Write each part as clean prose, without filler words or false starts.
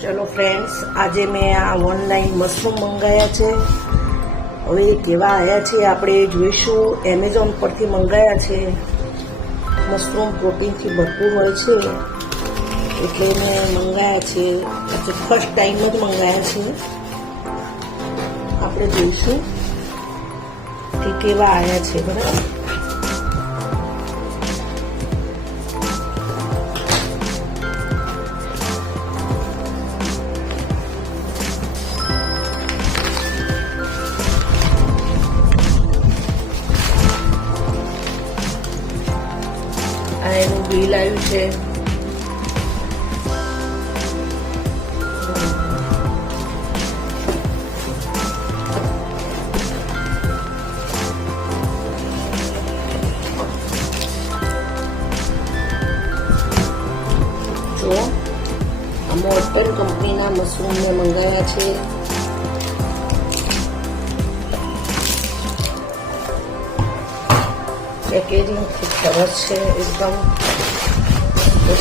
चलो फ्रेंड्स, आज मैं आ ऑनलाइन मशरूम मंगाया है। हवे केवा आया छे आपणे जोईशुं। एमेजॉन परथी मंगाया छे। मशरूम प्रोटीन थी भरपूर होय छे એટલે મેં મંગાયા છે। આજે ફર્સ્ટ ટાઈમ જ મંગાયા છે। આપણે જોઈશું કે કેવા આયા છે। બરાબર, આ એનું બિલ આવ્યું છે। જો આ મોર્ટન કંપનીના મશરૂમ મેં મંગાવ્યા છે। પેકેજિંગ ખૂબ સરસ છે, એકદમ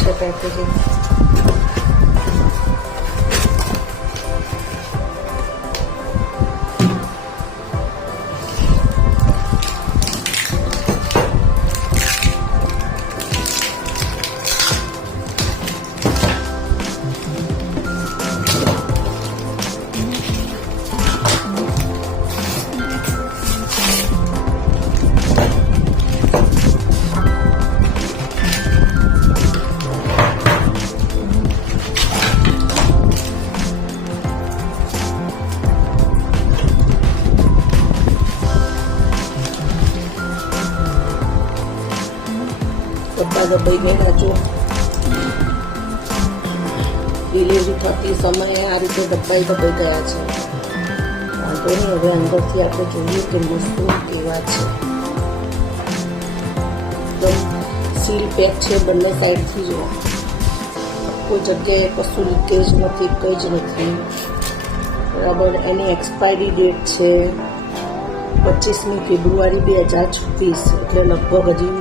છે પેકેજિંગ। डब्बा दबाई गया जो डिलीवरी थती समय आ रीते दबाई गया है। वांधो नहीं, हवे अंदर थी आपणे जोईए के मशरूम केवा छे। एकदम सील पेक है बने साइड थी। जो कोई जगह कशुं लीकेज नहीं, कई ज नहीं। बराबर, एनी एक्सपायरी डेट है 25 फेब्रुआरी 2026, એટલે લગભગ હજી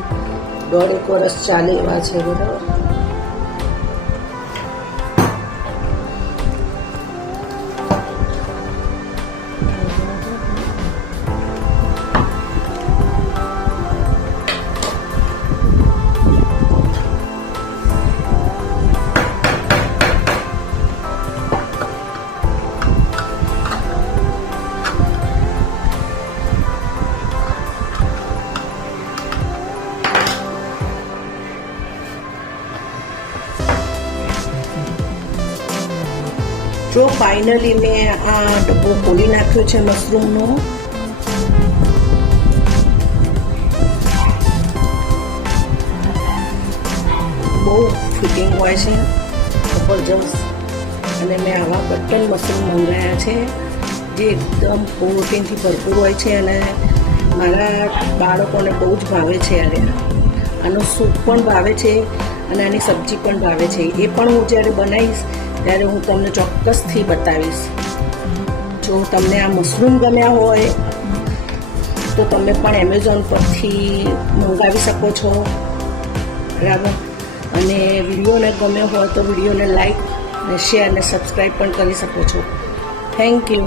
1.5 વર્ષ ચાલે એવા છે। બરાબર, जो फाइनली मैं आ डब्बो खोली नाख्यो छे मशरूम नो। बहुत फिटिंग होय छे, जबरदस्त। અને મેં આવા કટન મશરૂમ મંગાયા છે જે એકદમ પ્રોટીનથી ભરપૂર હોય છે અને મારા બાળકોને બહુ જ ભાવે છે। આનો સૂપ પણ ભાવે છે અને આની સબ્જી પણ ભાવે છે। એ પણ હું જ્યારે બનાવીશ ત્યારે હું તમને ચોક્કસથી બતાવીશ। જો તમને આ મશરૂમ ગમ્યા હોય તો તમે પણ એમેઝોન પરથી મંગાવી શકો છો। બરાબર, અને વિડીયોને ગમ્યો હોય તો વિડીયોને લાઈક અને શેર અને સબસ્ક્રાઈબ પણ કરી શકો છો। Thank you.